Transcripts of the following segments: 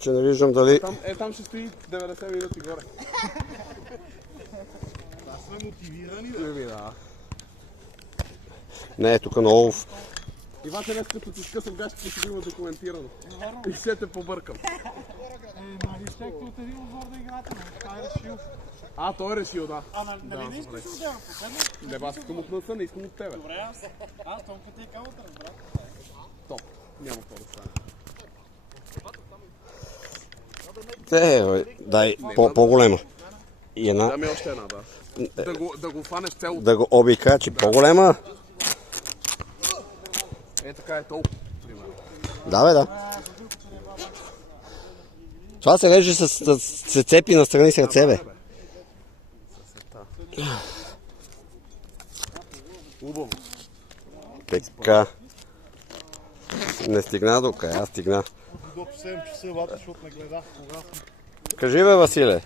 Че не виждам дали... Там ще стои 90 минути горе. Да сме мотивирани, Да. Не, тук на Олов. Ивате днес като ти скъсам гащите ще било документирано. И ще те побъркам. нали всеки от един отбор да играте, но така е решил. Той е решил, да. Нали не искаш да взема последно? Не, аз искам от носа, не искам от тебе. Добре, аз том като ти е камата, разбрах. Топ. Няма какво да стане. Дай по-голема. И една... Даме още една, да. Да го фанеш цялото. Да го обикачи по-голема. Така е толкова, примерно. Да, бе, да. Това се реже се цепи настрани с ръце, бе. Хубаво. Така. Не стигна до края, стигна. До 7 часа вата, защото не гледах кога. Кажи, бе, Василе.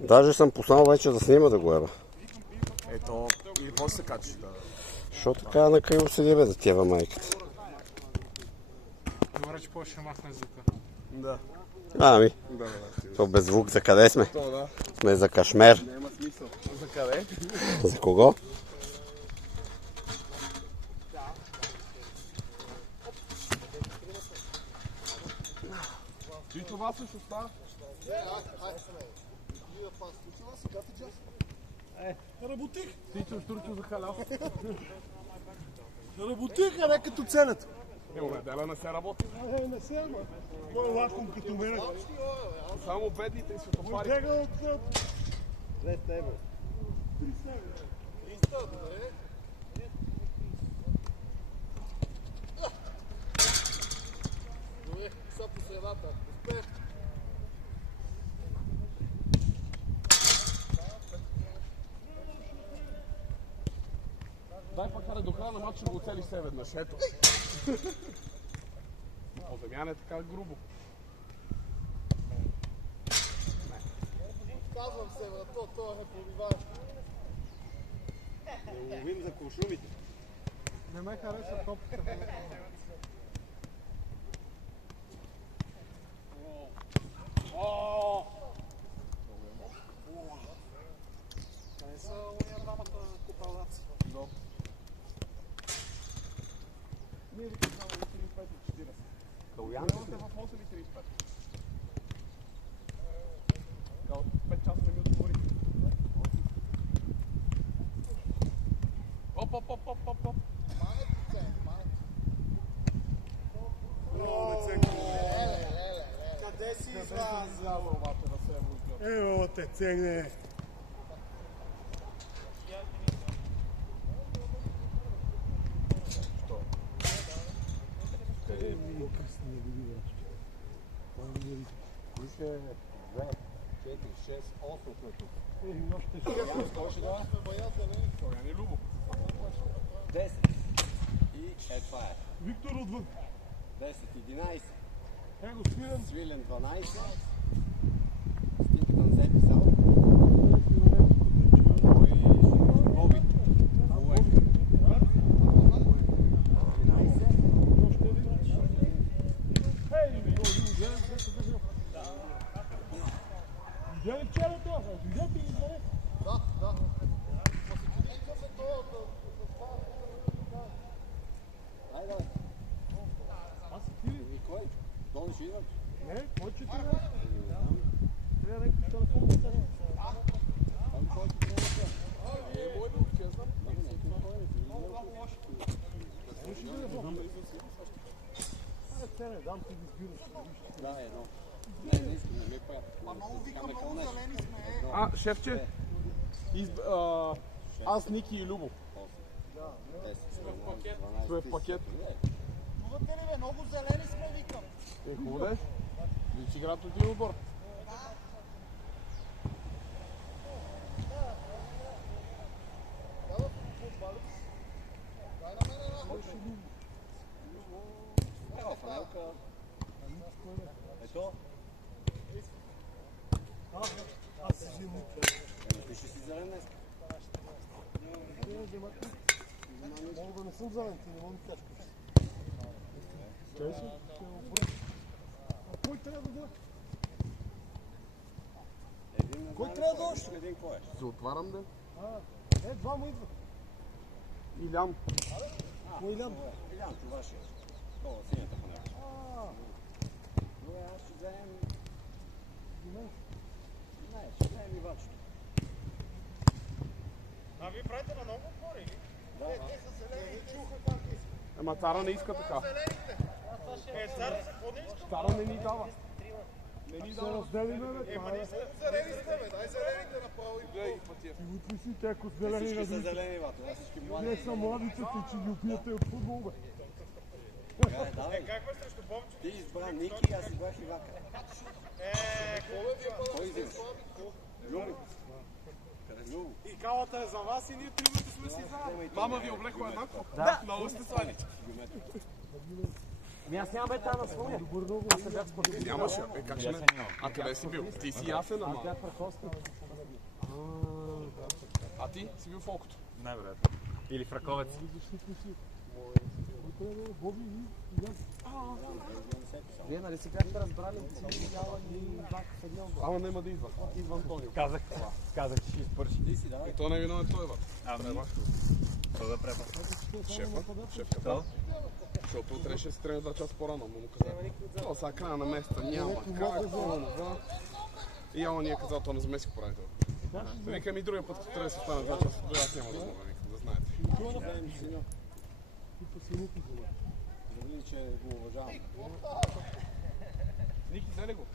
Даже съм пуснал вече да снима да го еба. Ето, или после се качиш, да. Що така на криво седи, бе, да тява майката? Добре, че повече ще махне звука. Да. Ами, Да. то без звук, за къде сме? То, да. Сме за Кашмер. Няма смисъл. За къде? За кого? И това също става. Работих! Тичам штурчо за халяв. Работих, а не като целят. Неделя не се работи. Не се, ама. Кой е лаком като мене? Само бедните и светофари. Тега от... 200 евро. 300 добре. Добре, са по средата. Успех. Дай пак до края на матча го оцелиш се веднъж. Ето. По земя не е така грубо. Казвам се, брато, това не пробиваш. Не ловим за куршумите. Не ме хареса топката. Не са уния двамата купалаци. Ние ли казваме 35 и 40? Калуянците в 8 и 35. 5 часа не ми отговори. Оп. Къде си излязъл, обаче, да се е вълкал? Ево те цегне. Къде ми е късно не го видя? Кои ще 2, 4, 6, 8 Още 6. Калуян и Любо. 10. И това е. Виктор отвън. 10, 11. Его Свилен. Свилен 12. Стинката на Зепи Сал. Боби. Видя ли вчера това? Видя ти извъне? Да. Аз си ти ли? И кой? Долу ще идват? Не, кой че ти не? Трябва да някакъв телефон да се. Мой да отчезнам. Не, дам ти ги сбираш. Да, едно. Не искам, не ми е приятно. Много викам, много зелени сме. Шефче. Аз, Ники и Любо. Сме в пакет. Чувате ли бе, много зелени сме, викам. Хубаво да е. Личи играят от един отбор. Ето. Аз си взимам. Пиши си зелен днес. Мога да не съм зелен, ти не мога да кажеш. Чай се, а кой трябва да дойде? Кой трябва да дойде? Се отварям да. Двама идват. Илям. Кой Илян? Илян, това ще е. Това синята фанелка. Добре, аз ще вземем... Не, ще вземем и вачето. А вие правите на много отбори, или? Те са зелени, чуха как искат. Ама цара не иска така. Цара за какво не иска? Цара не ни дава. Не ни Се дава. разделиме, бе, това е. Зелени сте, бе, дай зелените направо и Гледай пътя. Ти утри си, те ако зелени Всички са различни. зелени, бе, това всички млади. Те са младиците, че ги убиете от футбол, бе. Давай. как бе срещу Бобчо? Ти избра Ники, аз избрах Ивака. Кой взимаш? Люби. Люби. И калата е за вас и ние тримата сме си заедно. Мама ви облекла еднакво? Да. Много сте сланички. Аз нямам бе тази на своя. Аз се бях спортив. Нямаше. Как ще не? А къде си бил? Ти си ясен, ама. Бях прекосен. А ти си бил в окото. Най-вероятно. Или в Раковец. Вие нали си бяхте разбрали, че си видяла и Ивак в един отбор? Ама няма да идва. Идва Антонио. Казах, че ще изпърши. Ти си, давай. И то не е виновен той, бе. Какво да преба? Шефа, шефката. Защото утре ще се тръгне 2 часа по-рано, му каза. То сега края на месеца няма. Как? Това. И явно ни е казал, то не замесих поранител. Викам и другия път, като трябва да се стане 2 часа, тогава аз няма да мога, да знаете. Вземем синя. Завиди, че го уважавам. Ники, взе ли го?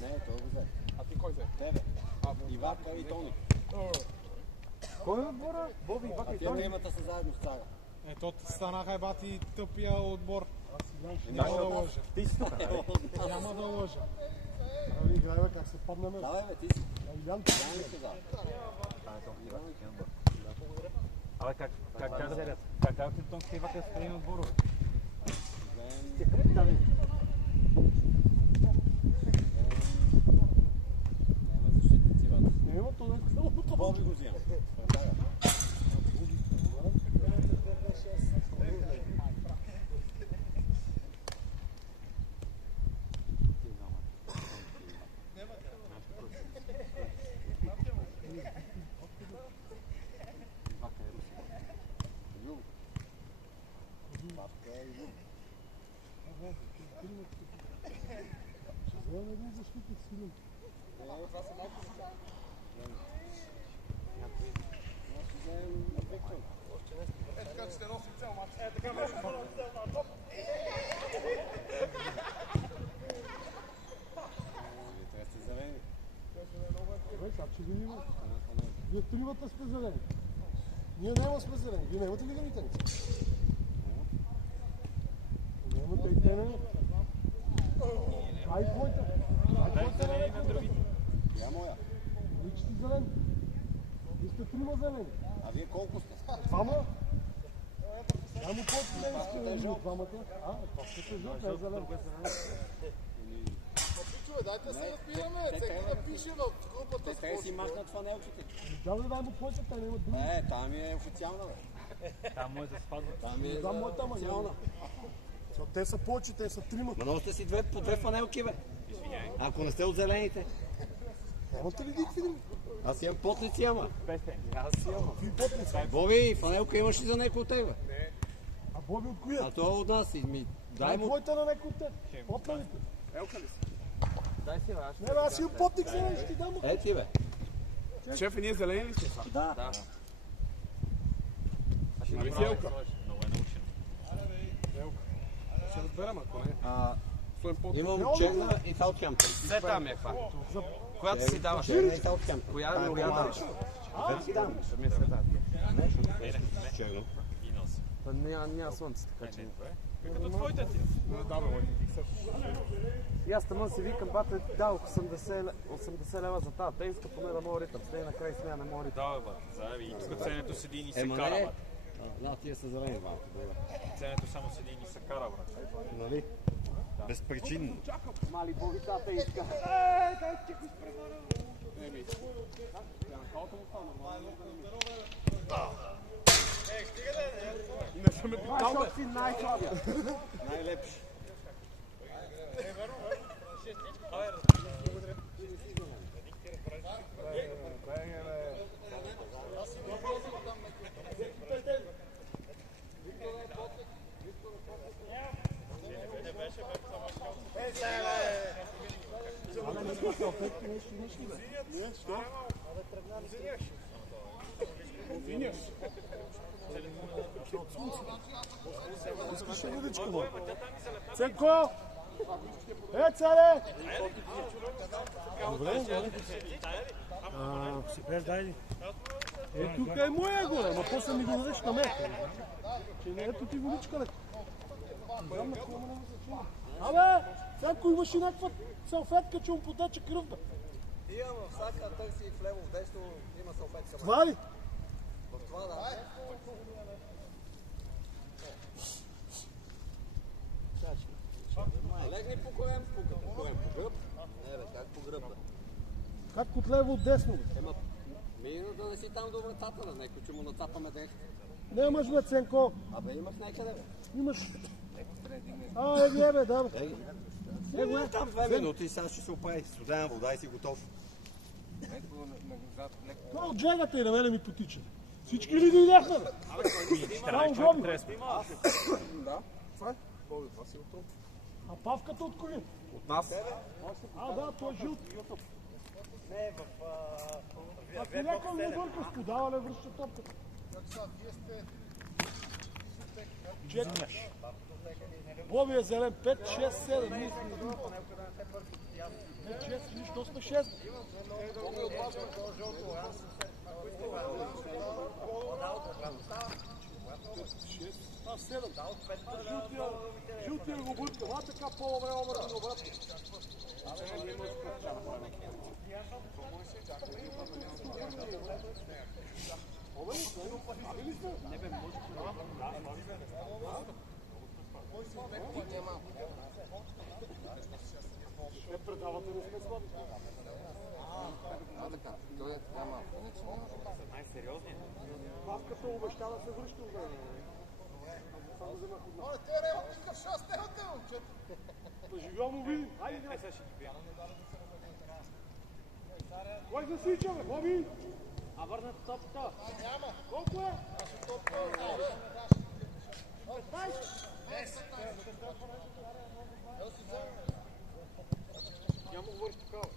Не, той го взе. А ти кой взе? Тебе. Ивака и Тони. Кой е отбора? Боби, Ивак А и те Тони. тримата са заедно с Цара. Ето станаха бати тъпия отбор. Няма да лъжа. Ти си тук. Няма да лъжа. Ами, играй, бе, как се паднаме. Давай, бе, ти си. Илян, Илян ли казал? Абе, как казахте Тонски Ивак е с един отбор? Вземем... Няма защитници, бата. няма то не е хубаво. Боби го взимам. Предага. Зелен един защитник силен. Така че сте носим цел мач. Трябва сте зелени. Бе, как ще видим? Вие тримата сте зелени. Ние няма сме зелени. Вие нямате ли гранитенци? Нямате и те не. Ай, твоите. Ай, твоите не е. Я моя. Вие че сте зелени. Вие сте трима зелени. А вие колко сте? Двама? Само колко не искате да видим двамата. Това ще жълт, не е зелен. Дайте се разбираме, те всеки трябва да пише в групата. Те трябва да си махнат фанелките. Да, дай му твоите, те нямат други. Там е официална, бе. Там може да спадва. Там е Да, моята, ама официална. Те са повече, те са трима. Ма носите си по две фанелки, бе. Ако не сте от зелените. Нямате ли дикви? Аз имам потници, ама. Какви потници? Боби, фанелка имаш ли за някой от тебе? А Боби от коя? А то е от нас. Дай му. Твоите на някой от теб. Потналите. Елка ли си? Дай си, аз Не, бе, аз имам потник зелен, ще ти дам. Е ти, бе. Шеф, и ние зелени ли сме са? Да. Нали си Елка? Много е научен. Ще разберем, ако не. Своим пот. Имам черна и Саутхемптън. Все там е това. Която си даваш. Черна и Саутхемптън. Коя е коя даваш? Да си дам. Ми се даде. Черно. Няма слънце, така че. Като твоите ти. Да, бе, моите. И аз тъмън си викам, бате, дал 80 лева за тази тениска, поне да мога ритъм. Стей накрай с нея не мога ритъм. Да, бе, заеби. Ценето седи и ни се Ема кара, не. бе. Да, тия са зелени малко. Ценето само седи и ни се кара, брат. Нали? Безпричинно. Мали боги тази тениска. Еми. Тя на калата му стана, нормално. Стига да е, ще ме Това е питал, бе. защото си най-слабия. Най-лепши. Искаш ли водичка, бе? Ценко! Царе! Добре, добре. Си пеш, дай ли? Тук е моя горе, ама после ми го дадеш на мен. Че не ето ти водичка, бе. Знам на кого не значение. Абе, Ценко, имаш и някаква салфетка, че му потече кръв, бе. Имам във всяка търси в лево, в десно има салфетка. Това ли? В това да. Легни по колен, по гръб. Не бе, как по гръб, бе? Как от лево от десно, бе? Ема, мино да не си там до вратата, да некой, че му нацапаме дрехта. Нямаш, бе, Ценко. Абе, имаш някъде, бе. Имаш. Бе, да, бе. Ево, там 2 минути, сега ще се оправи. Студена вода и си готов. Това от джегата и на мене ми потича. Всички ли дойдяхме, бе? Само Жоби. Да, това е. Това си готов. А Павката от коли? От нас. Да, той е жълт. Ако някой не бърка с подаване, връща топката. Чекаш. Боби е зелен 5, 6, 7. Ние сме 5, 6, нищо сме 6. Аз 7. Жълтия го бъркам, а така по-добре обратно на обратно. Не предавате, не сме слаби. Най-сериозният. Павката обеща да се връща от мен. Само вземах от нас. Те работи къв шаст те хоте, момчета. Да живея му видим. Хайде, Сега ще ги пия. кой засича, бе, Боби? А върнат топката. Няма. Колко е? Няма говориш такава.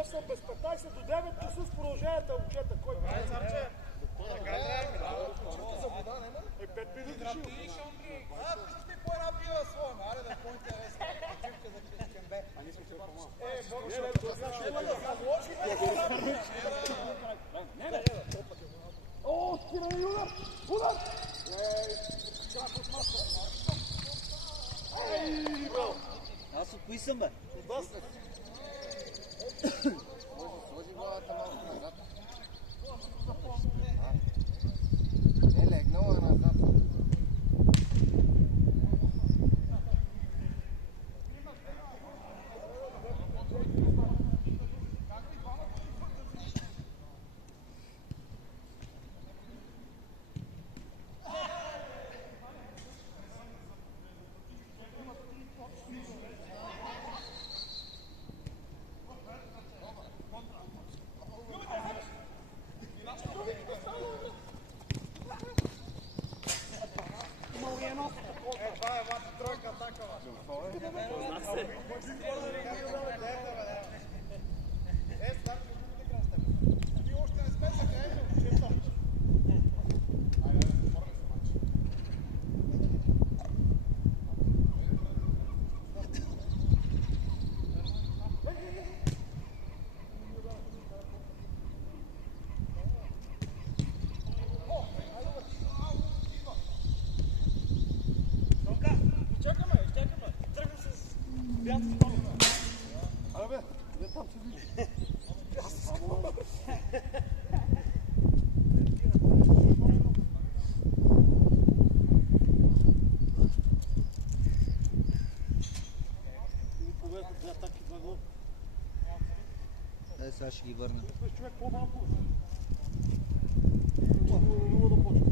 8 без 15 до 9 часа с продълженията, момчета. Кой? За вода няма ли? 5 минути ще Пусти по една пива своя, аре да е по-интересно. Почивка за Кристиан Б. О, скиране, удар! Удар! Аз от кои съм, бе? От вас не. Сложи главата малко назад. Не легнала назад. Сега ще ги върна. Човек по-малко. Нула да почва.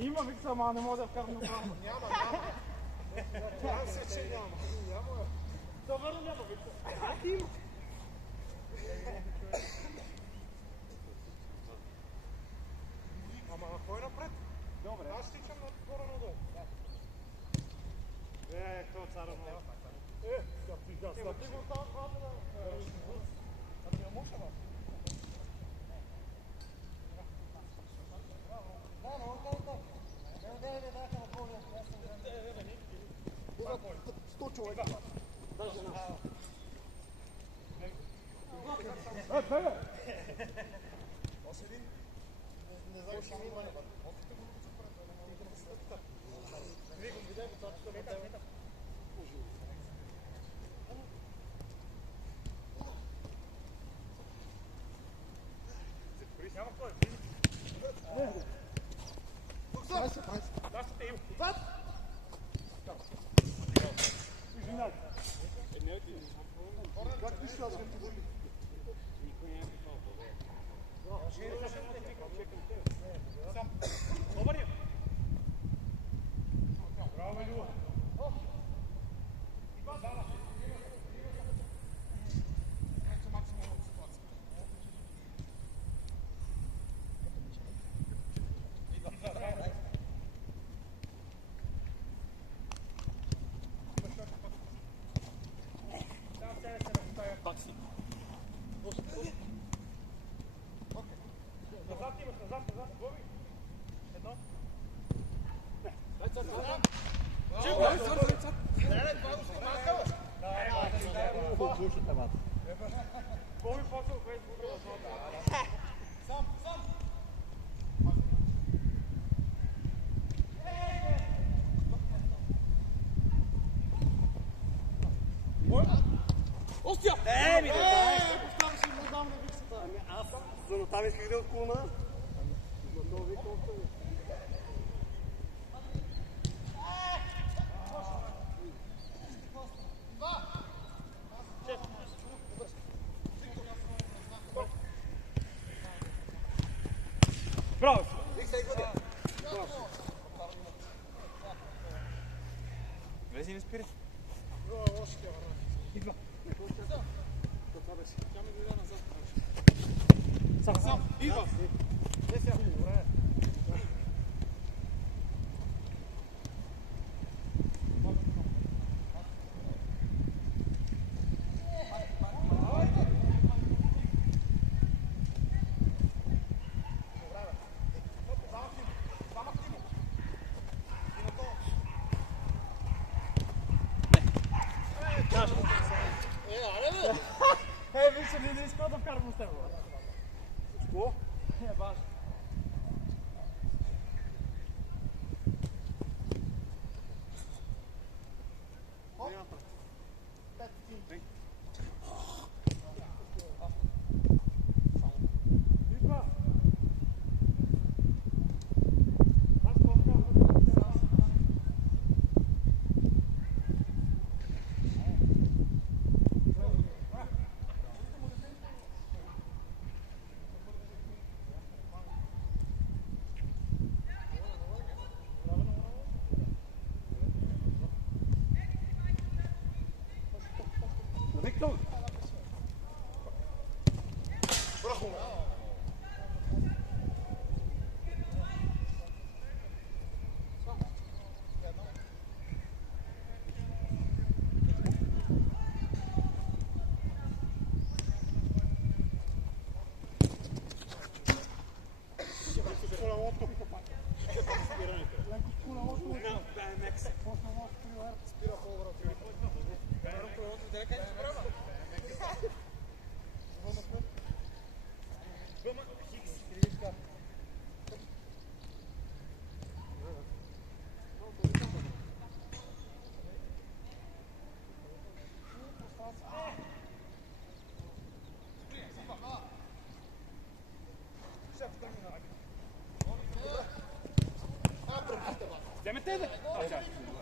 Има, викса, ама не мога да вкарам на права. Няма. Там се, че няма. Добре, няма, викса. Има. Ама кой напред? Добре. Аз стичам горе надолу. Кто цара на... Ти го там хвата да... А ти я муша, ба? Остя! Е, ми да знаеш, ако ставаш и му дам на виксата. Ами аз за там исках да отклона. Но то вика остави. Браво! Влези и не спири. Идва. Сам. Идва. Добре. Виж, не иска да вкарам с теб. Какво? Е, баш. Виктор!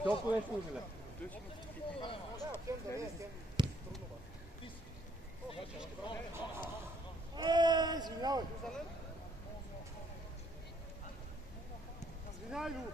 Толкова нещо ми биле. Извинявай. Извинявай, Лю.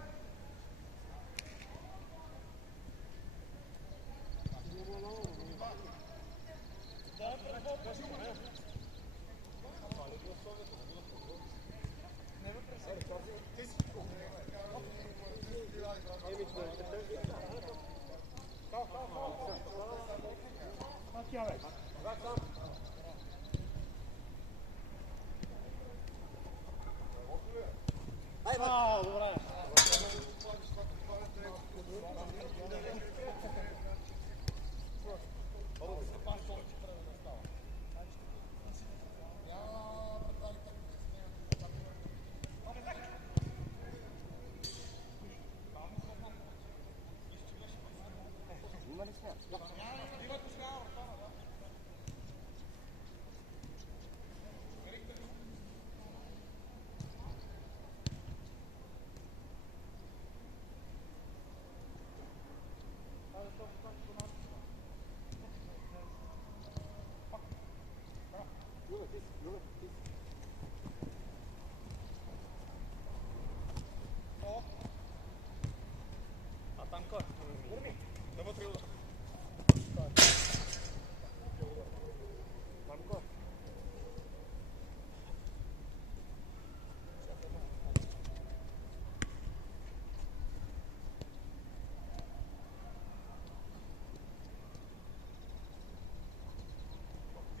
Добре.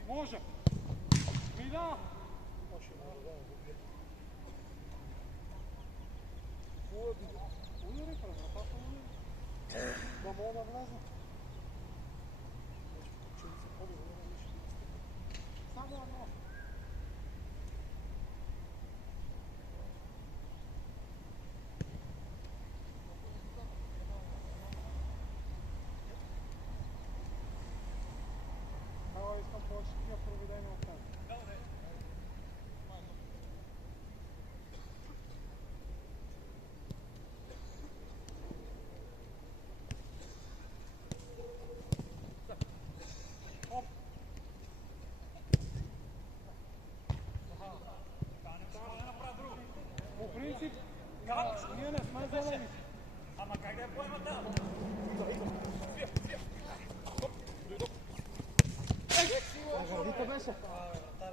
Може. Мина. Удари през вратата му. Да мога да влезе. Че ми се ходи за него нищо. Само едно. ти? Ние не сме зелени. Ама как да я поема там? Гърдите беше.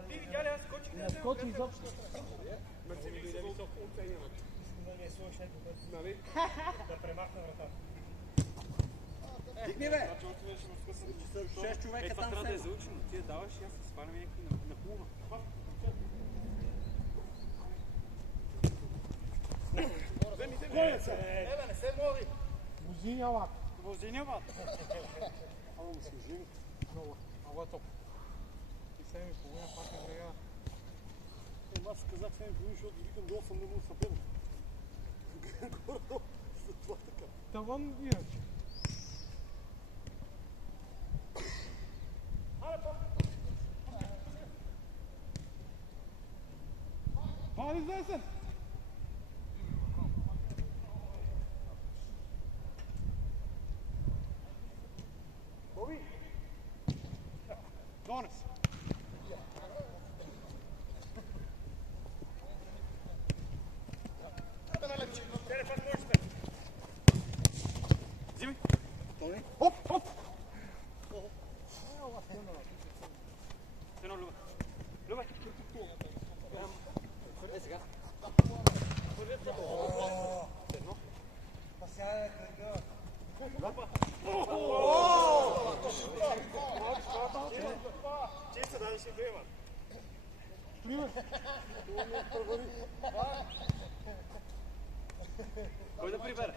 Ти видя ли, аз скочих? Не скочи изобщо. Мерцедеси са високо оценени. Да ми е сложиш някакво Нали? да премахна вратата. Дигни бе! 6 човека там трябва да е заучено. Ти я даваш и аз се сваляме някакви на плува. Кой е се? Еле, не се мори. Бузиня лак. Возиня, бат. Ама му се живи. Много е топ. И 7,5 пак не врега. Аз казах 7,5, защото викам до 8 не му събеда. Горе-долу за това така. Таван иначе. Пали десен! Боби! Донес! Взимай! Оп, оп! Едно, Люба. Люба! Е, сега. Че се даде ще приемат? Кой да прибере?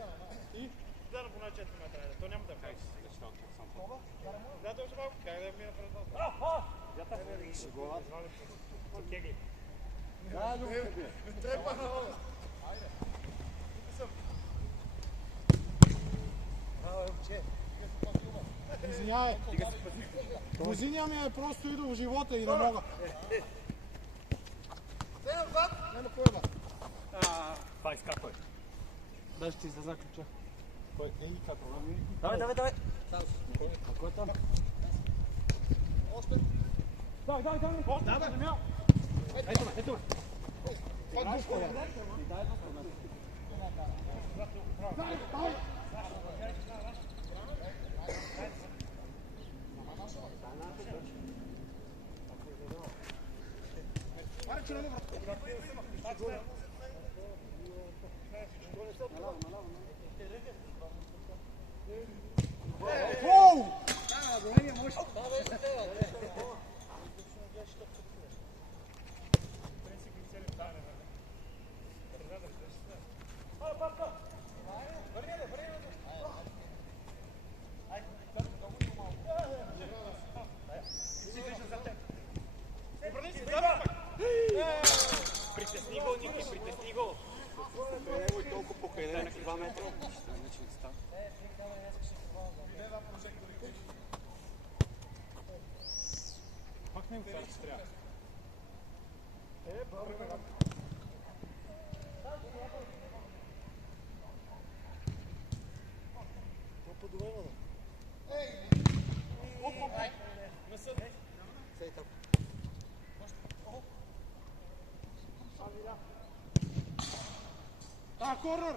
Да, на поне 4 метра. То няма да прави. Да, то ще малко. Как да мина пред нас? Ще го кегли. Да, Люба, бе. Трепа на вода. Извинявай. Бузиня ми е просто идол в живота и не мога. Няма кой да. Това изкапва. Дай ще ти излезна ключа. Кой е и как проблеми? Давай! А кой е там? Дай! Да, бе, земя! Ето ме! Оу! Притесни го, Ники, притесни го! Него и толкова покрай на 2 метра. Пак не го трябва. Да, корнер!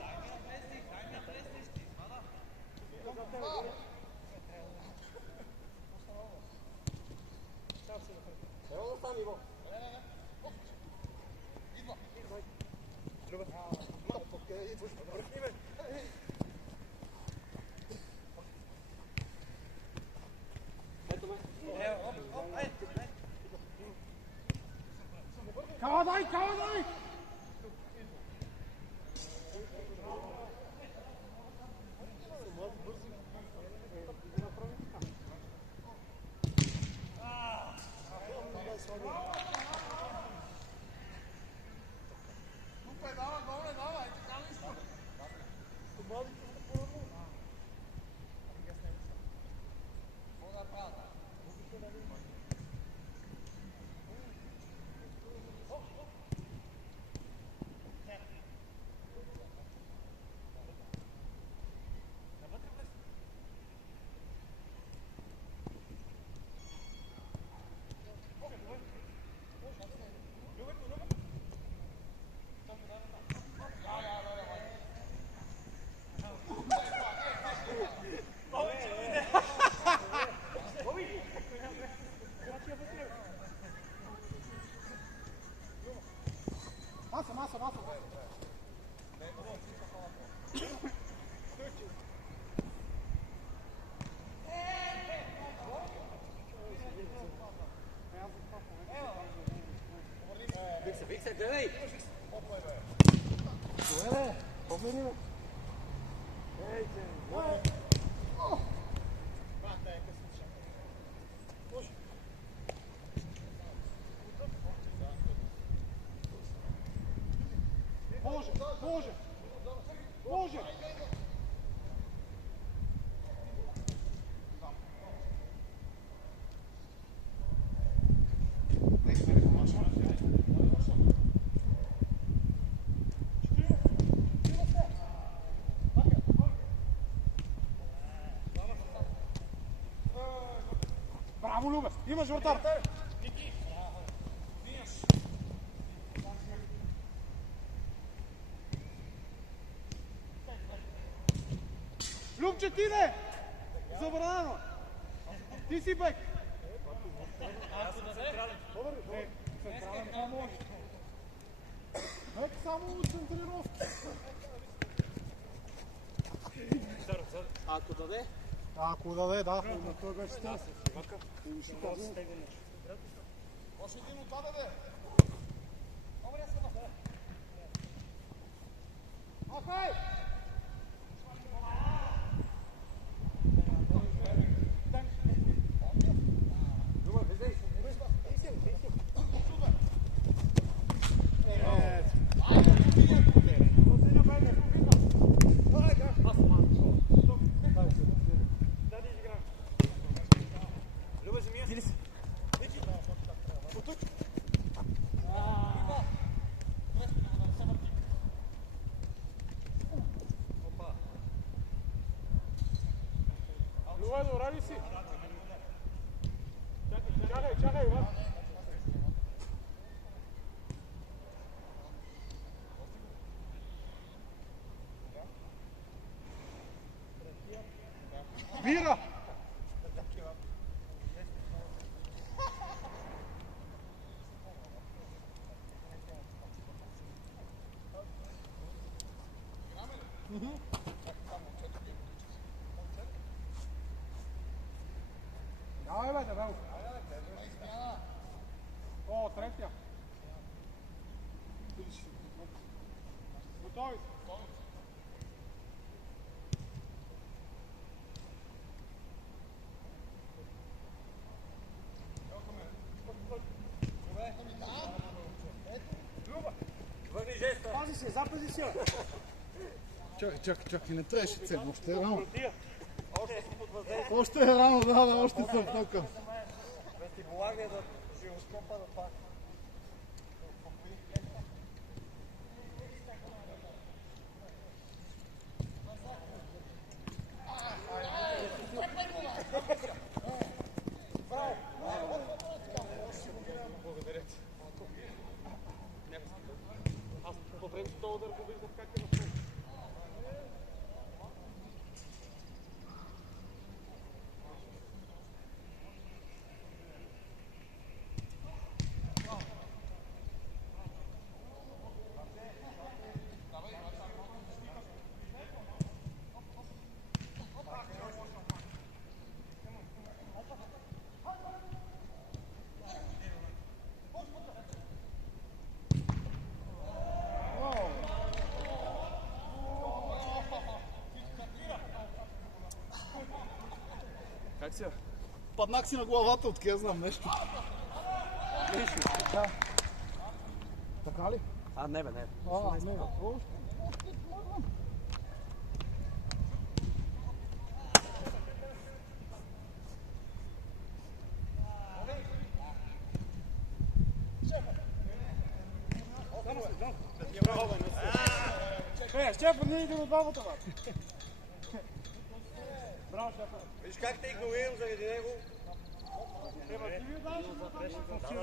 Кава дай! Викса, гледай! Добре, побери. Može, može! Može! Браво, Любе! Имаш вратар! Любче, ти не! Забранено! Ти си бек! Бек само центрировки. Ако даде, Ако даде, да. На това беше стас. Още един от това даде. Махай! Любе, добра ли си? Чакай, Иван. Бира! Давай, бе, дебело. О, третия. Готови си? Върни жеста! Пази се, запази се. Чакай, не трябваше цел, още е рано. Още си под въздействие. Още е рано, да, още съм тук. Вестибуларния да живоскопа да пак. Благодаря ти. Аз по време този удар го виждах как е на. как си? Паднах си на главата, откъде знам нещо. Да. Така ли? Не бе, не. Не. Стефан, ние идем от двамата, бе. Браво, Стефан. Виж как те игнорирам заради него.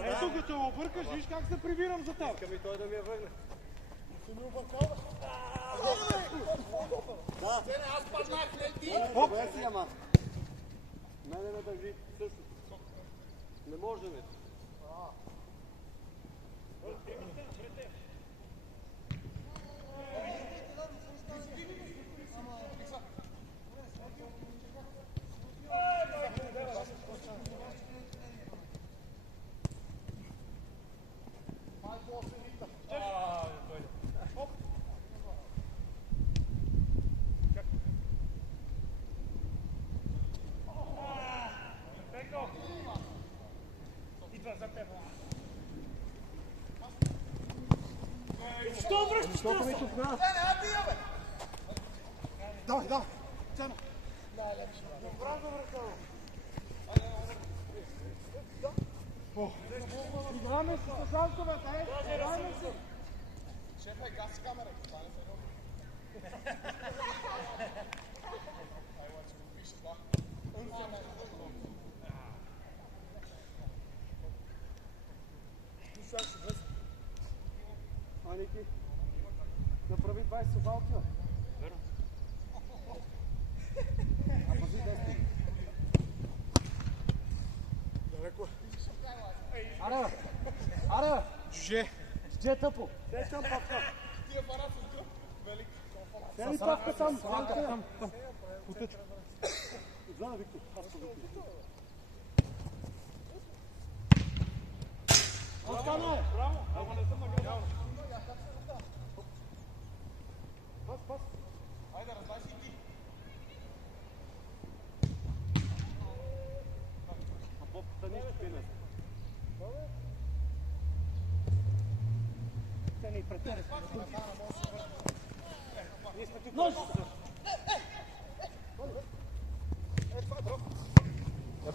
Ето като те объркаш, виж как се прибирам за теб. Искам и той да ми я върне. Добре си, ама. Мене ме държи същото. Не може да не. Що връщаш това? Давай, давай. Играме се с шансовете, играме се. Шефе, гаси камера. Аники, направи 20 валки. А пази 10. Далеко. Ара! Ара! Дже. Дже тъпо. Дай там папка. Тия апарат с гръб. Велик. Дай папка там. Там. Потъчка. Отзада, Виктор. Аз по-виктор. Остана! Браво! Ама не съм наградал. Пас, пас. Айде, раздай си ти. А попата нищо пине. Те не претере. Ние сме тук. Ножица!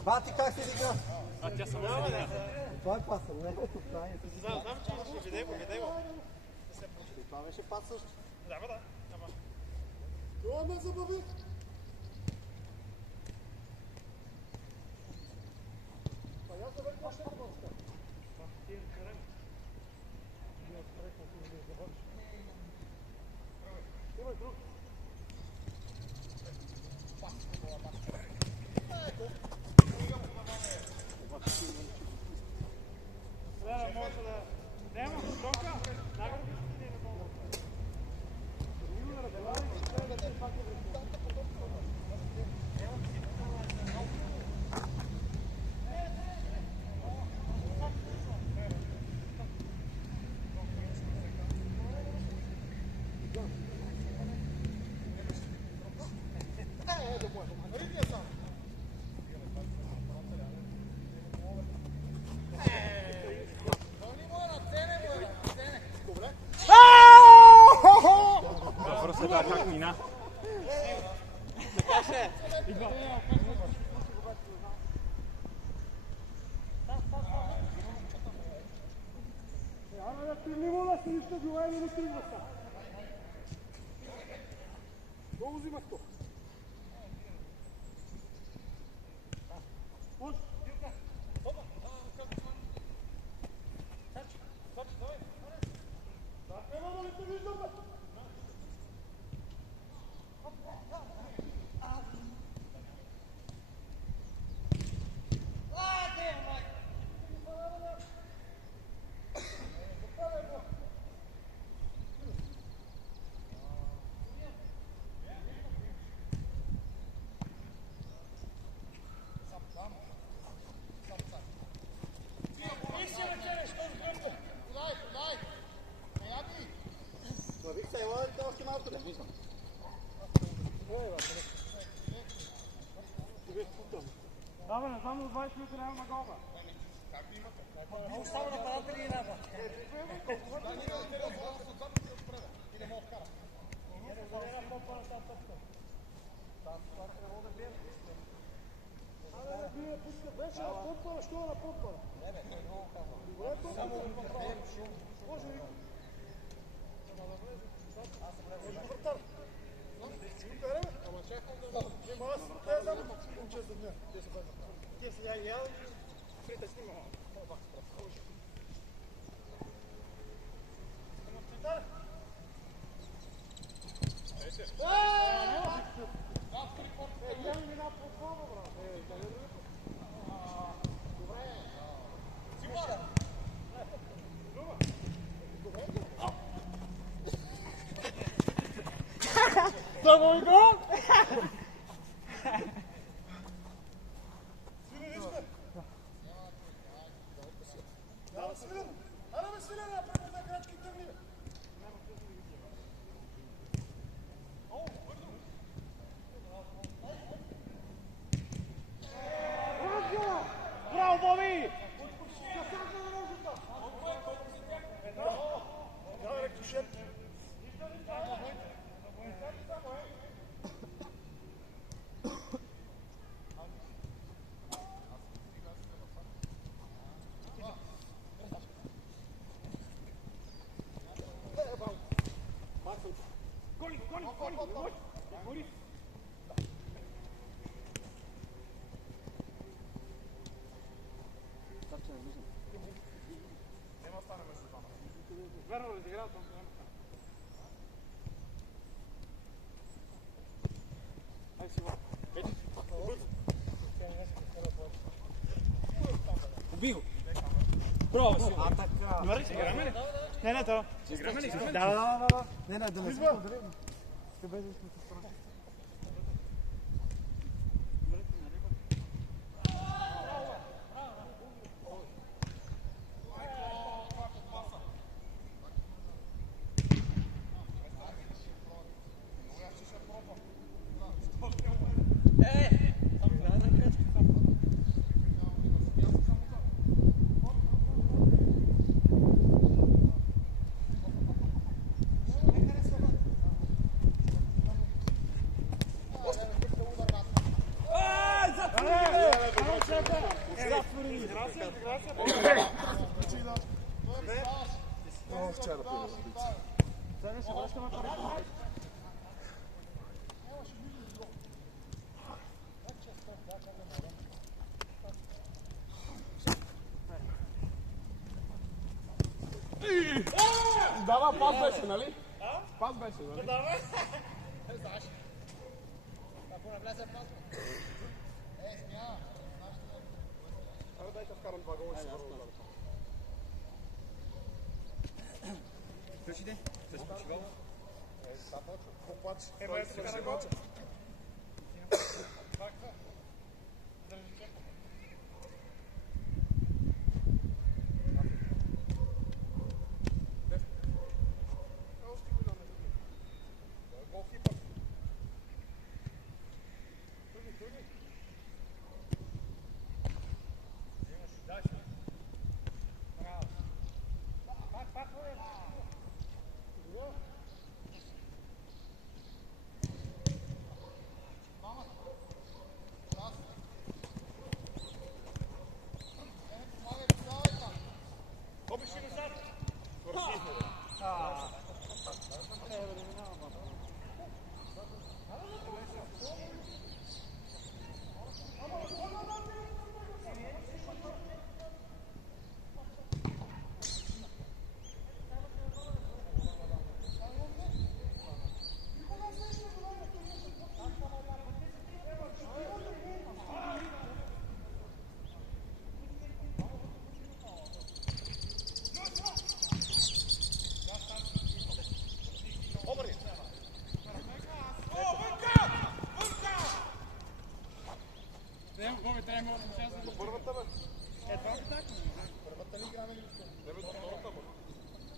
Бати как се игра? А тя само се видя. Това е паса, не? Това е. Знам, че видей го. Това беше пас също. Да, бе, да. Ама. Това ме забави. Просто така как мина. Така ще. Ана, ти не мога да си нищо била и не тръгва са. Много взимах то. Може. Ема, не те виждам, бе. Да, бе, не знам, но 20 минути няма на голба. Само нападатели и напад. Беше на помпара, що на помпара? Не, бе, не го казвам. Добре, само може ли? Аз съм лево. Вратар. Тук е, бе? Ама чакам да... Ема аз те знам, че за дня. Те се бъдат. Те сега и ял и прите снимам. Double goal! Bravo, Bobby! Ja, Верно, разиграл там. Айде си, Убий го! Браво си! А така. Добре, си играме ли? Не, то. Си играме ли? Да. Не, да не се подребно. Ще бъде сме страшно. Вчера пиля. Сега се връщаме пари. Да, пас беше, нали? Пас беше, нали? Да, бе. Ако не влезе пас. Абе, дайте вкарам два гола и си вървам. Включите. Ще спочи гол. Май се вкара гол.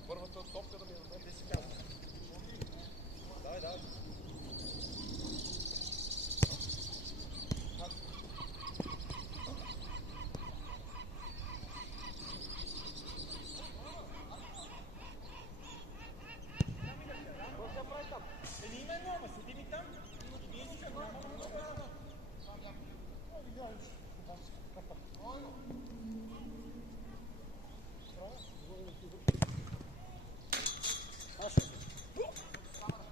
Първата топка да ми даде. Давай, давай.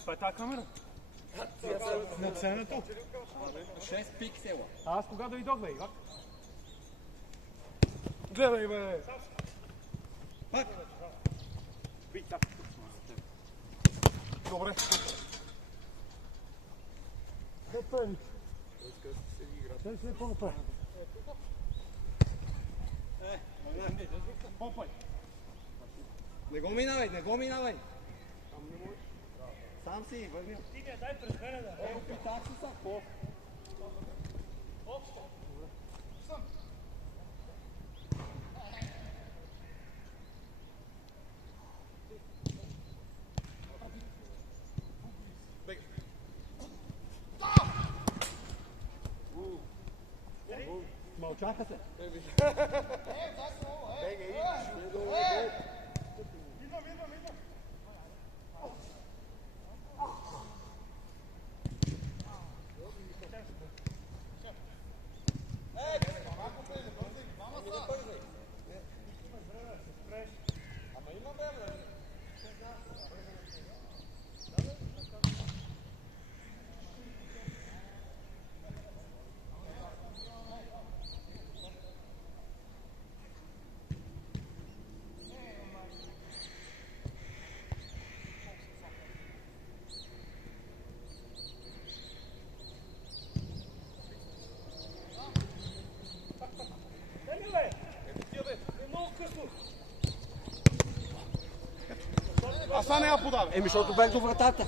Това е тази камера? На цената? 6 пиксела. А аз кога дойдох, бе, Ивак? Гледай, бе! Пак! Бий, так. Добре. Дай първич. Дай се по-напред. Попай. Не го минавай, не го минавай! Сам си, върви. Ти ми дай през мене, да. Так си са, какво? Мълчаха се. не я подаде? Еми, защото бях до вратата.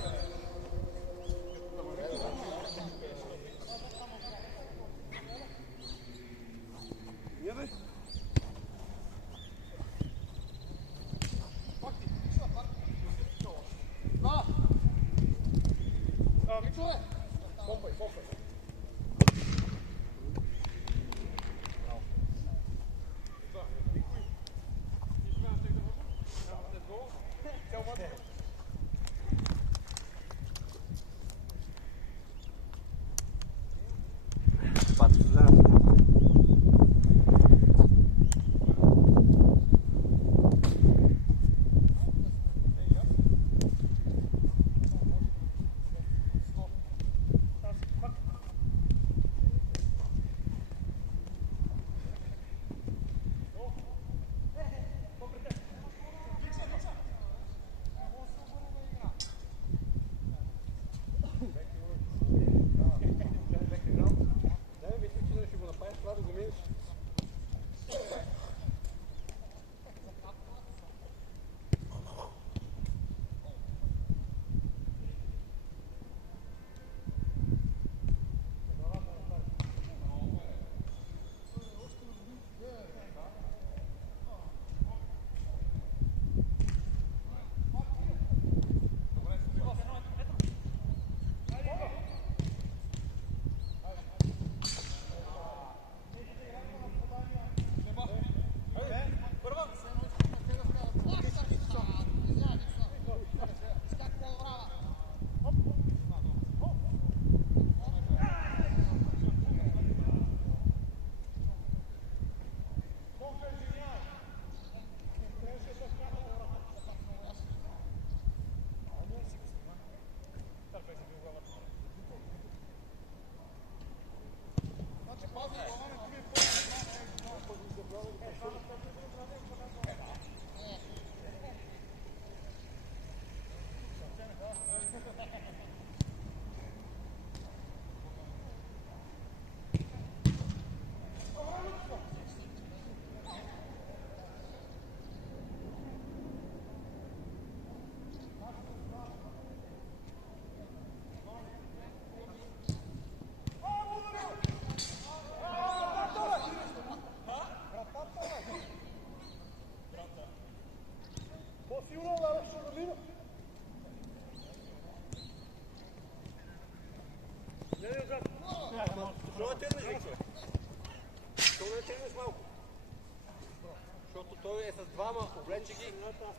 Защото той е с двама, облече ги,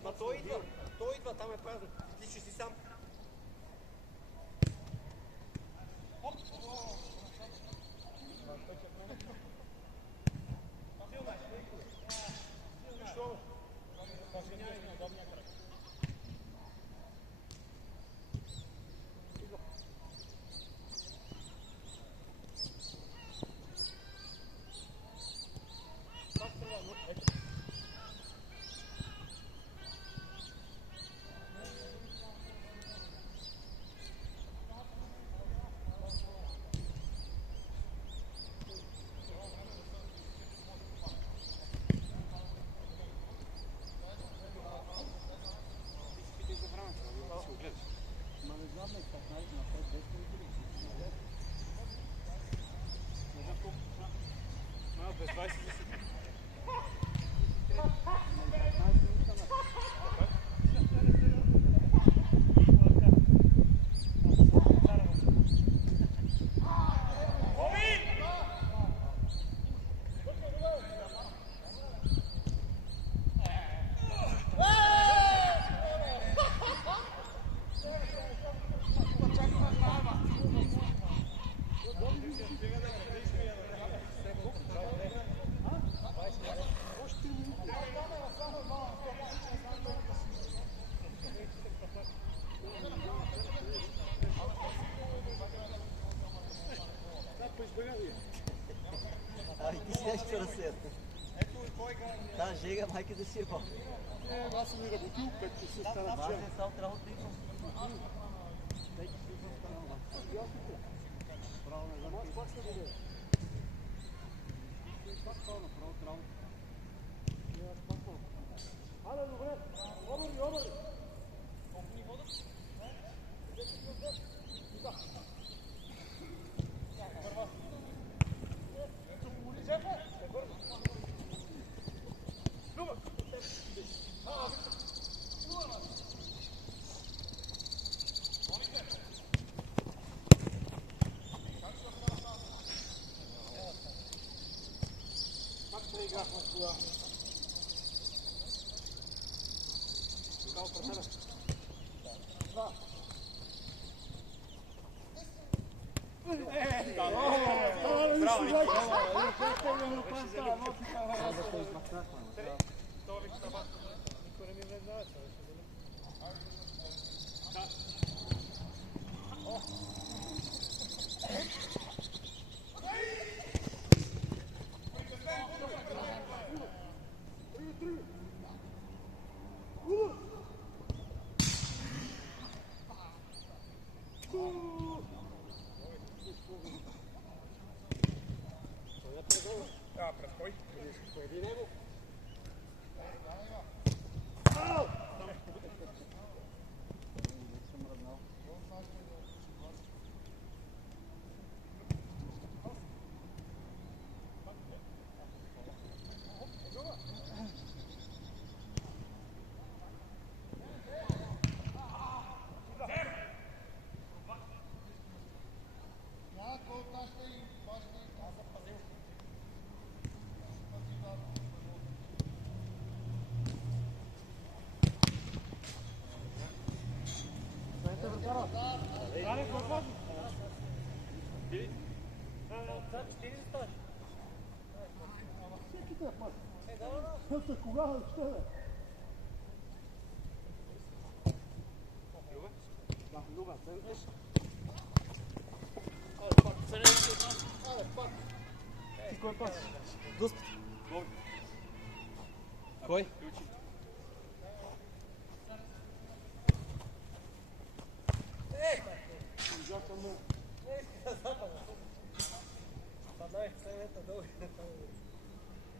ма той идва, там е празно, ти ще си сам. Нещо разсеят. Да, жега, майка да си е по. Аз съм и работил, 5 часа стана Аз вчера. е стал трябва да идвам. Право не знам, аз пак се бъде. Пак става направо от работа. Аз пак става. Але, добре, обърни. Кой?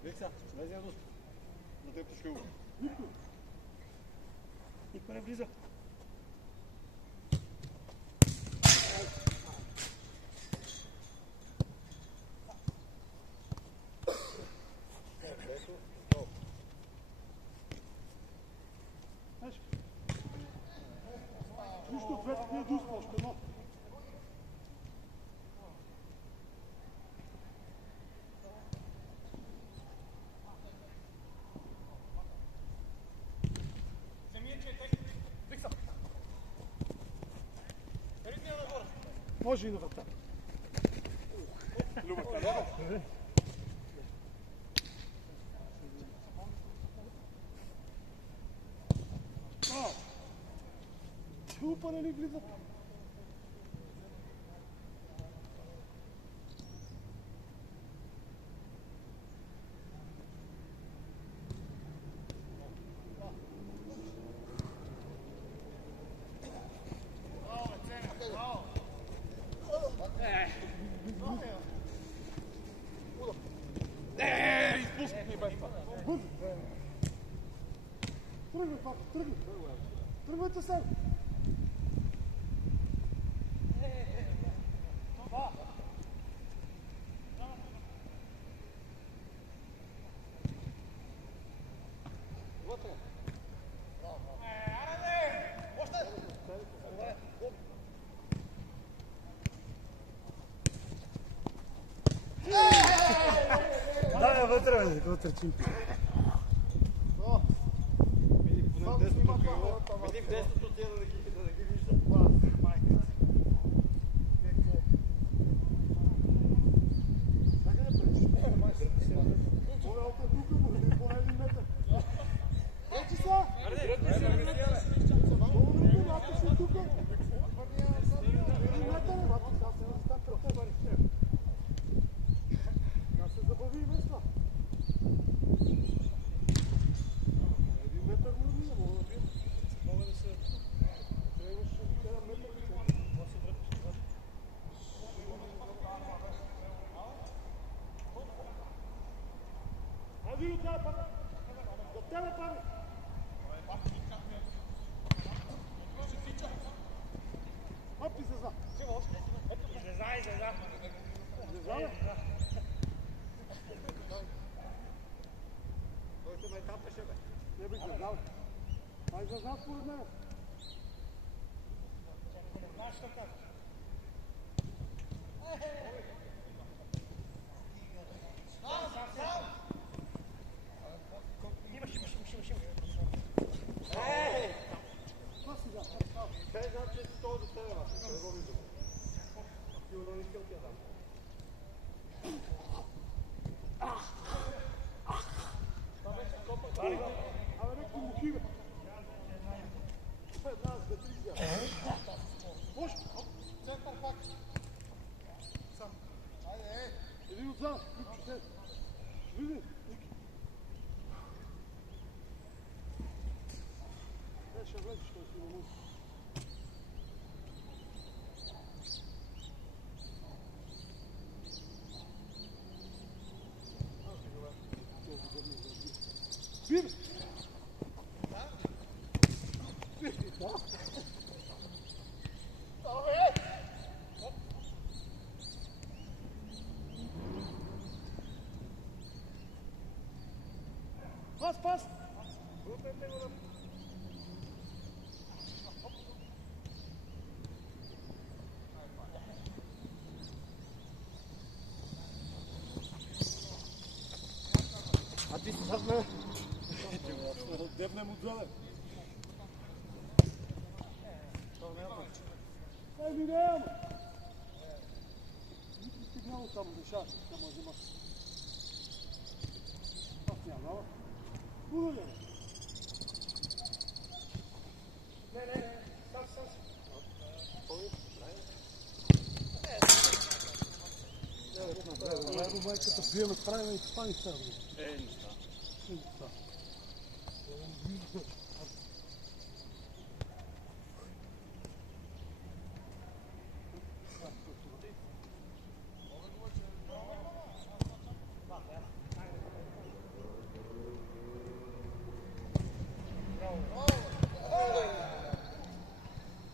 Викса, влези на доста. На теб ще го. Никой не влиза. Нищо ответ не е дуспал, ще едно. Може и на врата. Тупа нали влизат? Тръгвай, папа, тръгвай. Тръгвайте сам. Да, вътре чимпи. Види в десното тия да ги вижда. Не бих държал. Ай за зад според мен. Знаеш какво казваш? Имаш. Ей! Какво си да? Те значи че това до тебе, аз не го виждам. Сигурно не искам ти я дам. Това беше копа. Абе, некои мухи, бе. Една, две, три сега. Може? Център пак. Сам. Айде, Иди отзад, Никчо, те. Види, Ники. Ще влезеш, той си не може. Бир! Пас! А ти си зад мен? Дебнем отзаде. Минем! Ники стигнало там, деша, само взема. Аз няма. Удаля. Не. Стас. Майката приема правилно и това не става. Нищо.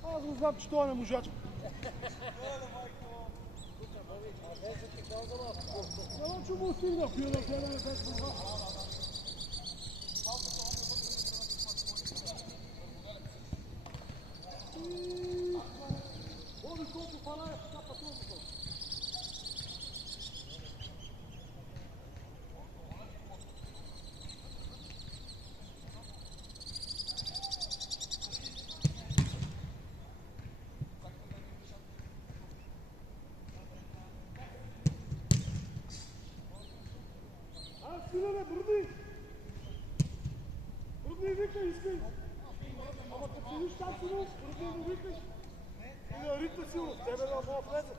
Аз го знам, че това не можача. Няма, че му стигна, пия да гледаме без борба. Оди колко фана е, така патрулното. Силане, брудни! Брудни, викай, искай! Ама като седиш там силно, брудни му викаш! И да ритна силно, тебе да мога влезе!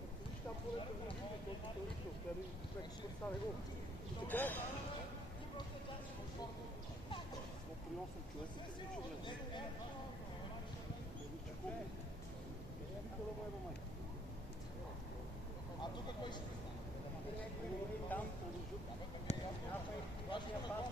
Като седиш там поред да му викай, толкова да ритна, тебе и човек ще стане гол. И така е! Но при 8 човека се случва влезе. Не виж, че колко. Вика да му еба майка. А тук кой ще там вашия пас.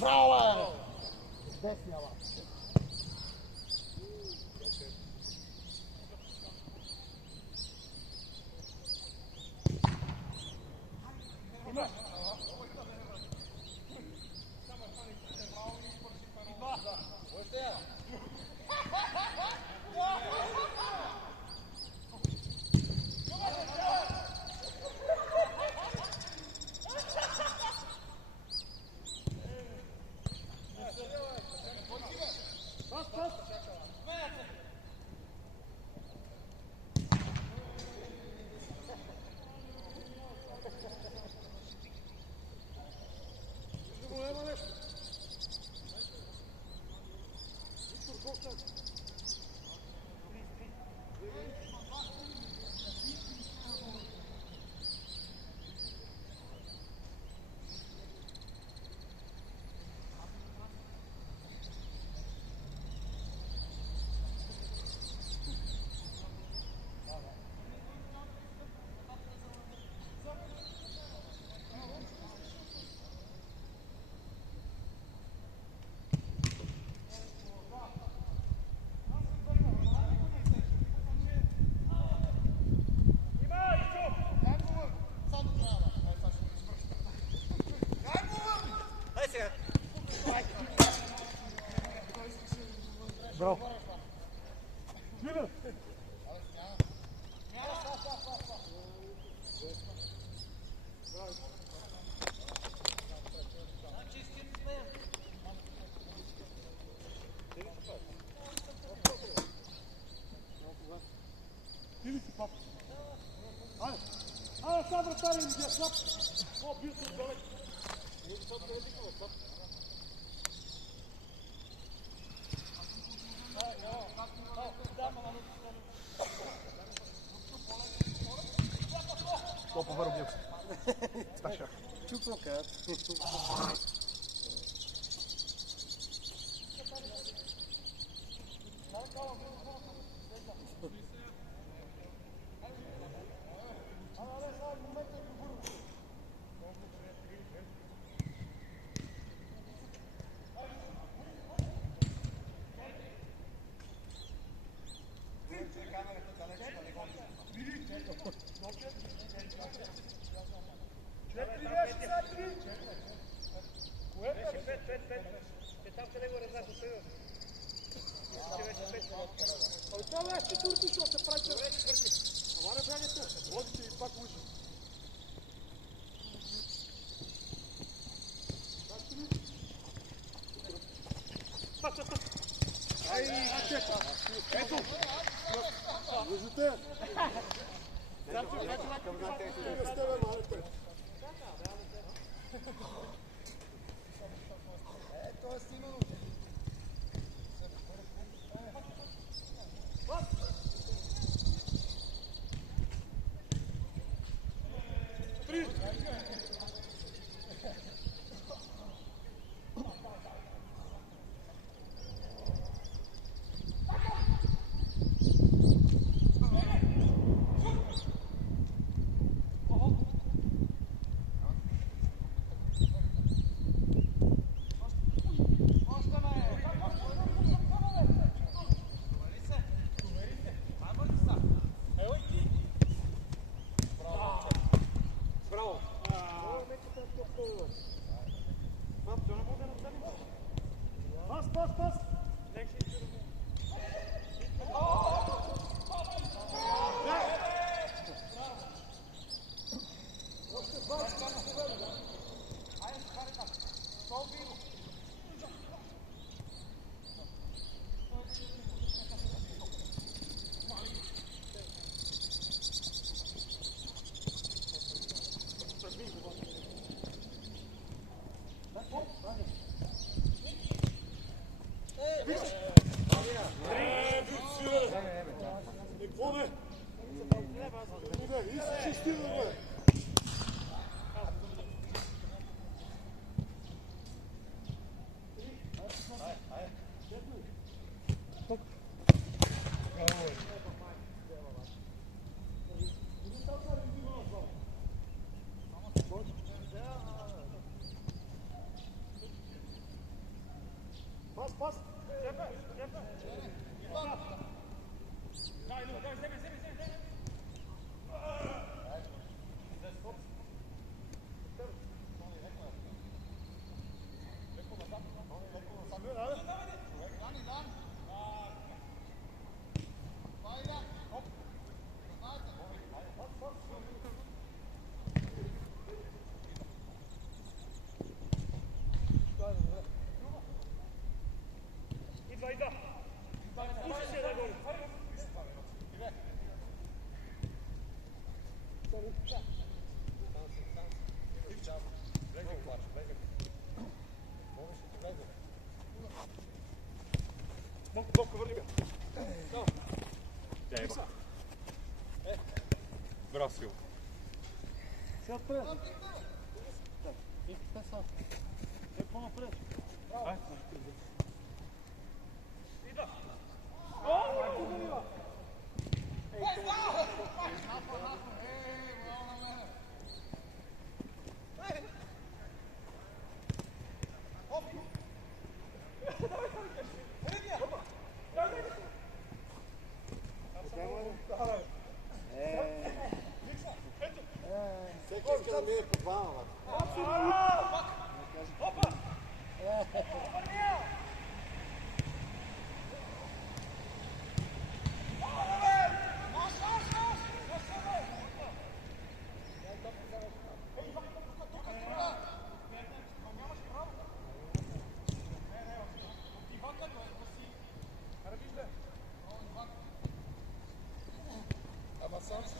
Браво! Десния лап. Sad вратар им бия слаб. О, бил съм далеч. Toppa var objekt. Stasha. Чупва кат. Това е четвърти, що се прави четвърти. Ама не бягайте, водите и пак лъжи. Ай, чека. Ето. Лъжите. С тебе, малите. Ето е стимано. Пас! Idva. Puši se da gol. Бобко, върни ме. Браво, Сил. Сега отпред. Е по-напред. Idva. Всеки иска да мине по двама. Ама сам си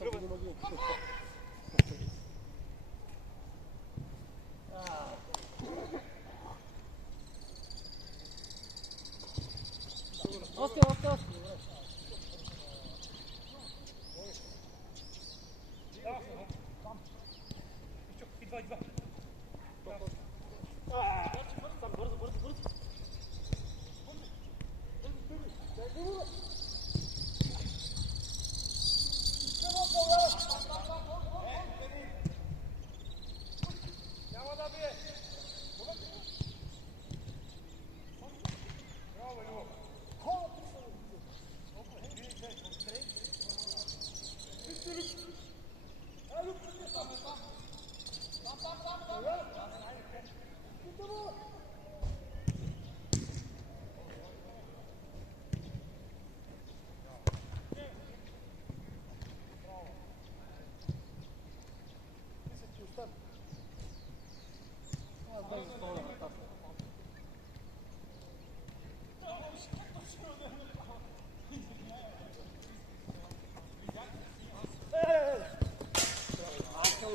съм го не мога. Още. Идва. Няма да бие. Браво, Любо.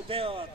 Делат.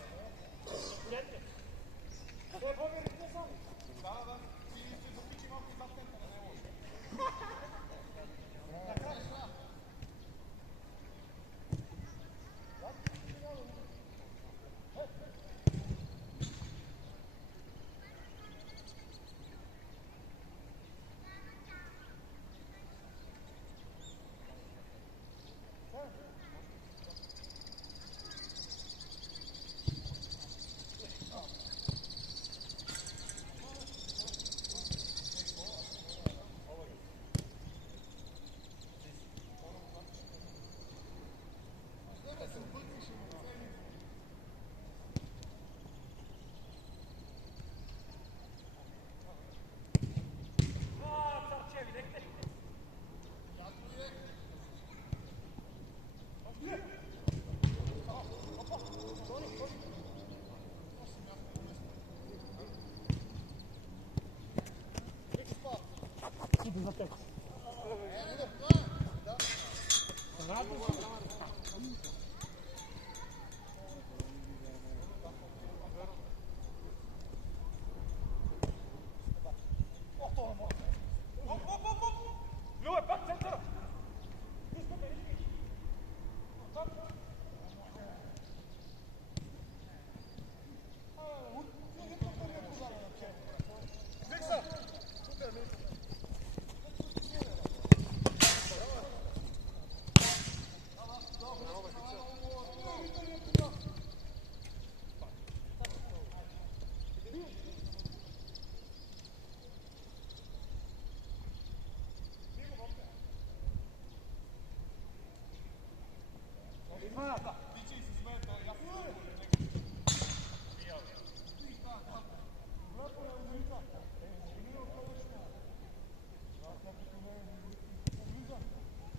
За теб. Любе, пак центъра.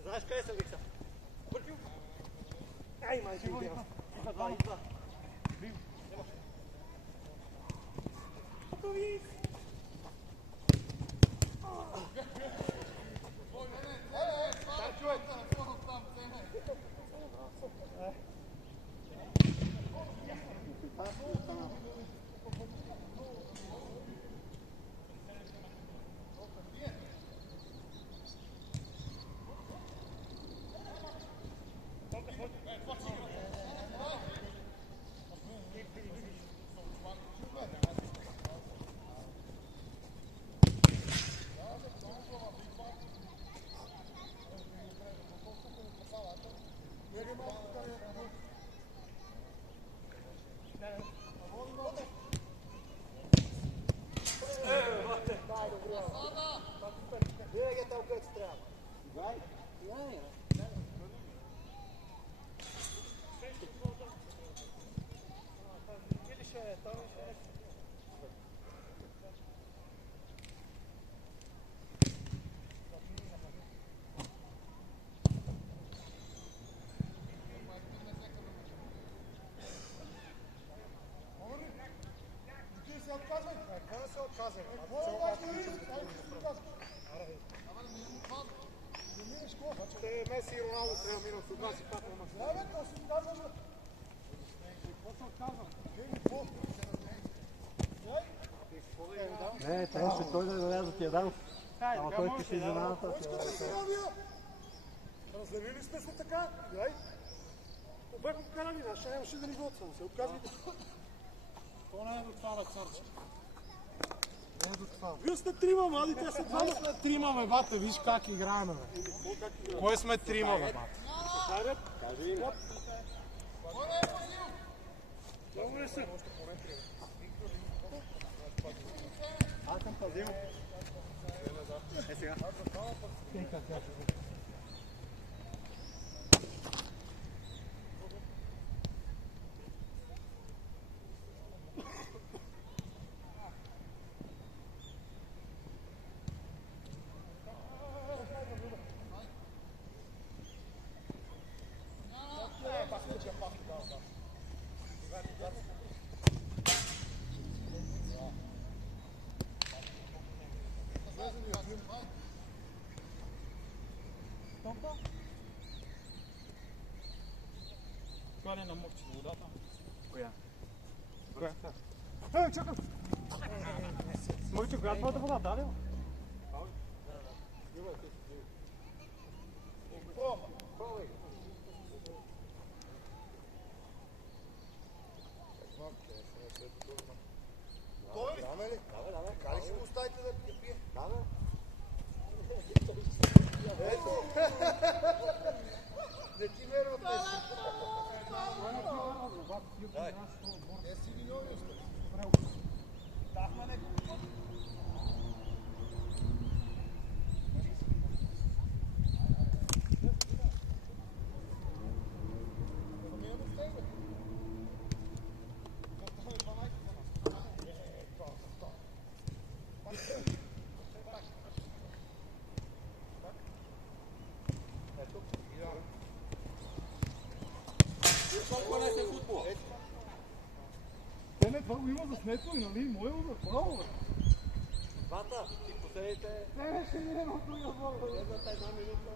Знаеш къде съм, Викса? Ай, майка, идея. Идва. Винаги е там, където трябва. Меси и Роналдо трябва да минат от нас и пак на маса. Да, то си казвам. Какво съм казвам? Не, трябваше той да даде за тия дан. Ама той пише жената. Разлевили сме се така. Гледай. Бяхме вкарали, наша нямаше да ни готвам. Се отказвайте. То не е до това, царче. Не е до това. Вие сте трима, млади, те са двама. Сме трима, бе, бате, виж как играем, бе. Кой сме трима, бе, бате? Кажи им. Добре се. Аз съм пазил. Е сега. Това ли е на мокче до водата? Коя? Чакай! Смойте, коя твоята вода, дали? Той ли? Даме ли? Даме. Кали си го оставите да пие? Даме. Ето! Не ти верват нещо. Дай. Не си виновни остави. Дахме неколко. Това го има заснето и нали моя удар, право бе. Двата, ти последните... Не, ще не има друга вода. Следвата една минута.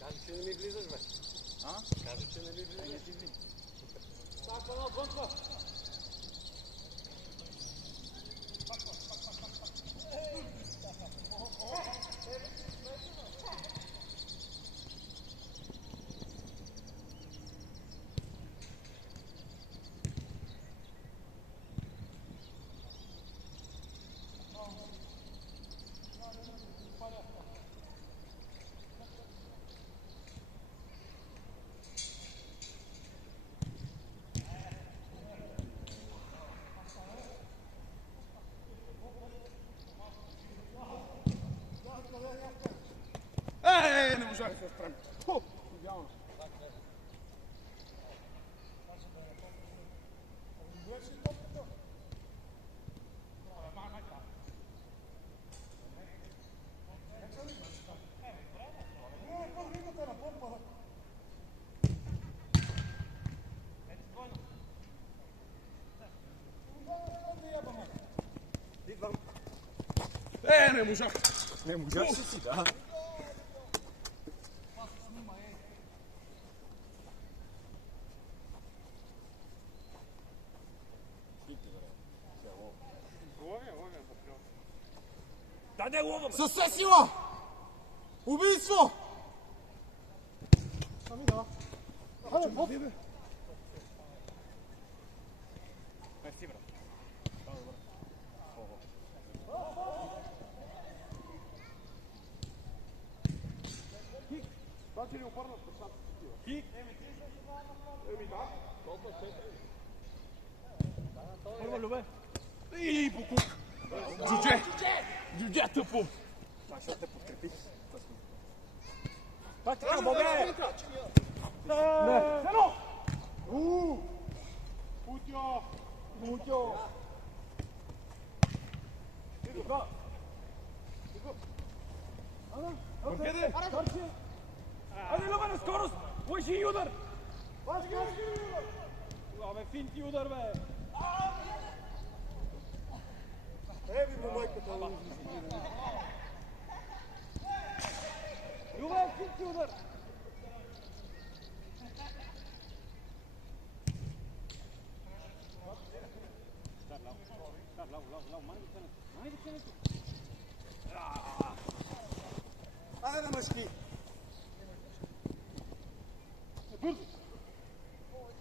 Кажи, че не ми влизаш, бе. А? Кажи, че не ми влизаш. Так, канал, вънка. Не можах. Не можах си, да. Дай лова, бе! Със все сила! Убийство! Ами да. Хайде, вот. Мерси, брат. Значи ли обърнат печата с такива? Кик! Еми да. Толкова Първа, Любе! И букук. Джудже! Джудже тъпо! Това ще те подкрепи. Това трябва, Бобе! Сено! Путьо! Путьо! Къде? Айде, Любе, на скорост! Лъжи и удар! Абе, финти удар, бе! Еви му майката лъжи. Любе, финти удар! Айде на мъжки! Бързо!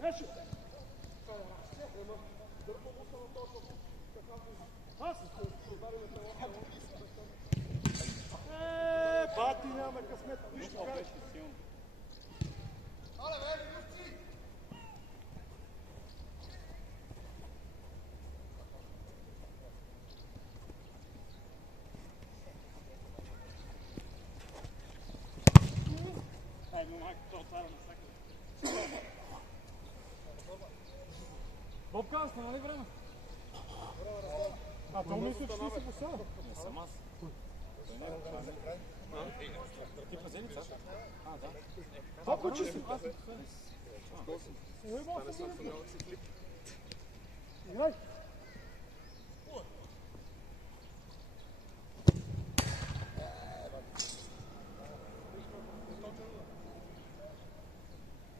Нещо! Бати, няма късмет! Нищо беше силно. Ай, момак, то отваря на всяка. Бобка, останали време. А то мисля, че ти си посяда. Не съм аз. Ти пазеница? А, да. Колко че си? Играй!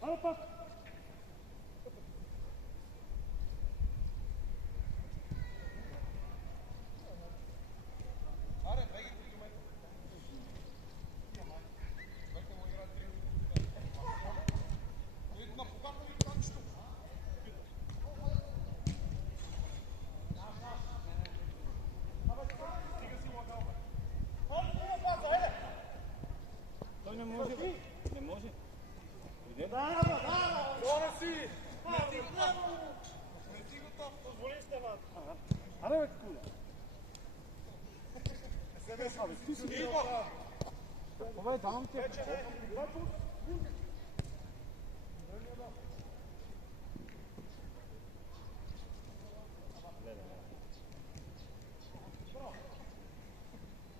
Айде пак! Той не може, бе. Не може. Аре, бе, куля! Абе, давам те.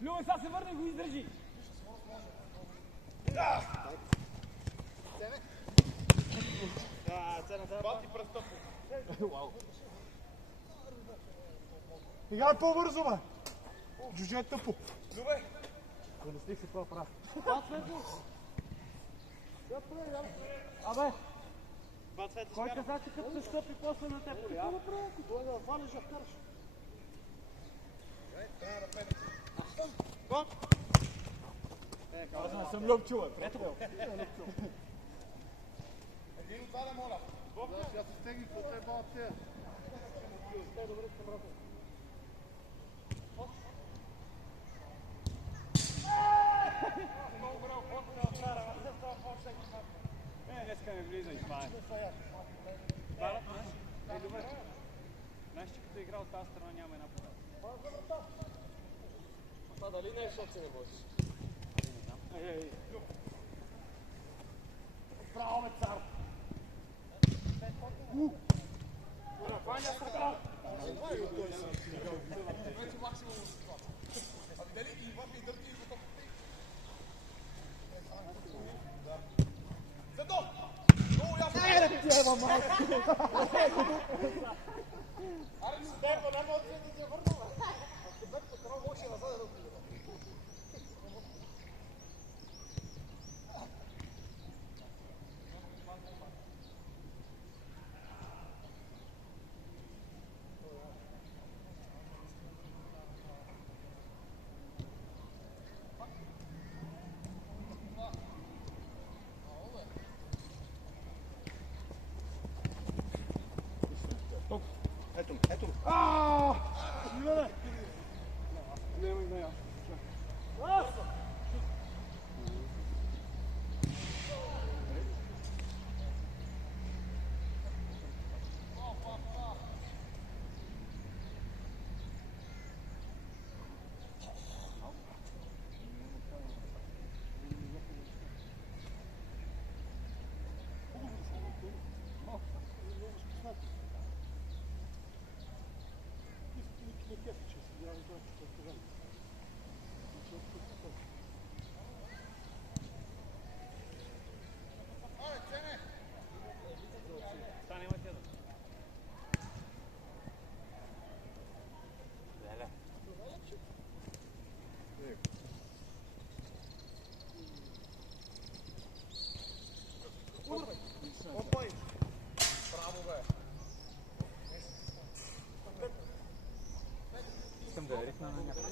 Любе, сега се върне и го издържи. Играй по-бързо, бе! Джудже е тъпо. Колесник си това прав. Абе, Кой каза, че като се стъпи после на теб? какво направи? Той да фанеш да вкараш. Аз не съм любчил, бе. Приятел. Един отваря, моля. Аз се стегни, какво те бават тия? Днеска не влиза и това е. Знаеш, че като игра от тази страна няма една подача. Това дали не е, защото се не можеш? Браво, бе, цар! Вече максимум от това. А видели и Иван ми дърти и готов. Зато! Много ясно! Аре, ми се дърва, няма да се върна. Ако бе, трябва може назад да Ето. Иване! Немай да я. Искам да я рикна на някъде.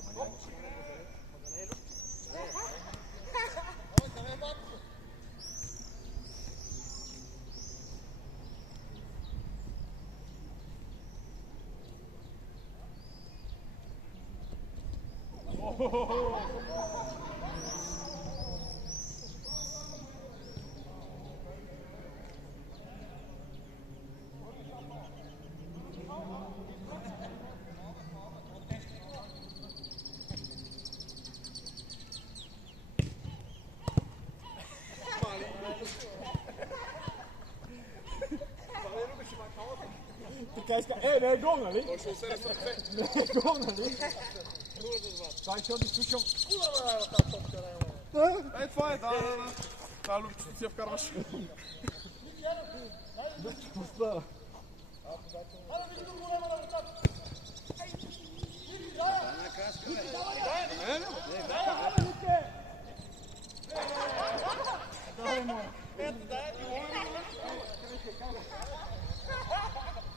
Така иска, не е гол, нали? Той ще усере с ръце. Не е гол, нали? Това ще да слушам. Това е, да. Та любчето си я вкарваш. Пуста.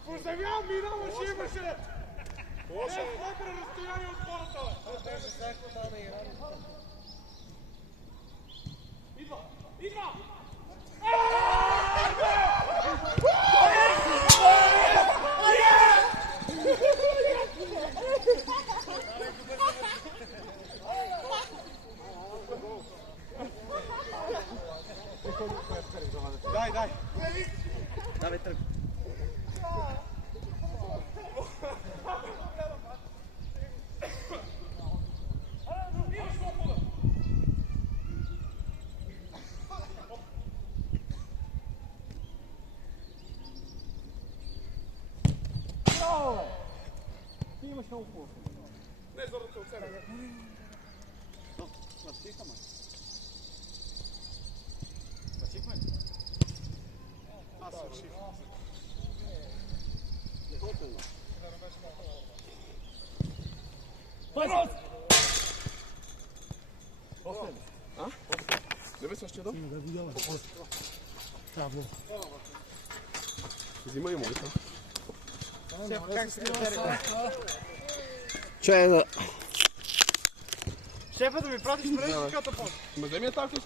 Позавям, минаваше, имаше! Лошо е метра разстояние от хората, бе! Идва! Идва! Дай, дай. Давай тръг. Ти имаш много хубаво. Не, за ръце от себе. Свършихме? Аз свърших. Не бе същия дом? Да видяме. Браво. Взимай и моята. Как се катерите? Чай да... Шефа да ми пратиш мрежи, като по. Ма вземи я тази